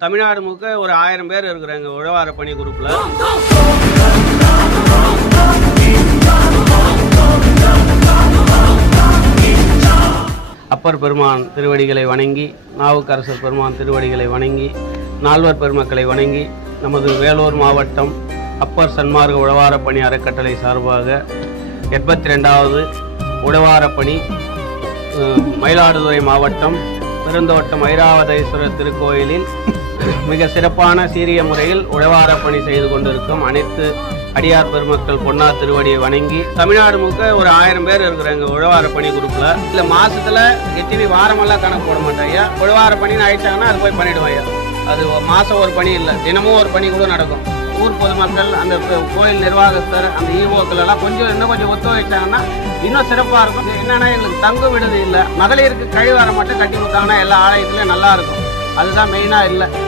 தமிழ்நாடு முழுக்க ஒரு 1000 பேர் இருக்கிறாங்க உழவார பணி குரூப்ல. அப்பர் பெருமான் திருவடிகளை வணங்கி, நாவுக்கரசர் பெருமான் திருவடிகளை வணங்கி, நால்வர் பெருமக்களை வணங்கி, நமது வேலூர் மாவட்டம் அப்பர் சன்மார்க்க உழவார பணி அறக்கட்டளை சார்பாக 82வது உழவார பணி மயிலாடுதுறை மாவட்டம் பெருந்தோட்டம் ஐராவதேஸ்வரர் திருக்கோயிலில் மிக சிறப்பான சீரிய முறையில் உழவார பணி செய்து கொண்டிருக்கும் அனைத்து அடியார் பெருமக்கள் பொன்னார் திருவடியை வணங்கி, தமிழ்நாடு முழுக்க ஒரு 1000 பேர் இருக்கிறாங்க உழவார பணி குரூப்ல. இல்ல மாசத்துல எத்தனை வாரமெல்லாம் கணக்கு போட மாட்டாங்க. உழவார பணின்னு ஆயிடுச்சாங்கன்னா அது போய் பண்ணிடுவாங்க. அது மாசம் ஒரு பணி இல்லை, தினமும் ஒரு பணி கூட நடக்கும். ஊர் பொதுமக்கள், அந்த கோயில் நிர்வாகஸ்தர், அந்த ஈவோக்கள் எல்லாம் இன்னும் கொஞ்சம் ஒத்துழைச்சாங்கன்னா இன்னும் சிறப்பாக இருக்கும். என்னன்னா எங்களுக்கு தங்கு விடுதி இல்லை, மகளிருக்கு கழிவாரம் மட்டும் கட்டி கொடுத்தாங்கன்னா எல்லா ஆலயத்துலையும் நல்லா இருக்கும். அதுதான் மெயினாக இல்லை.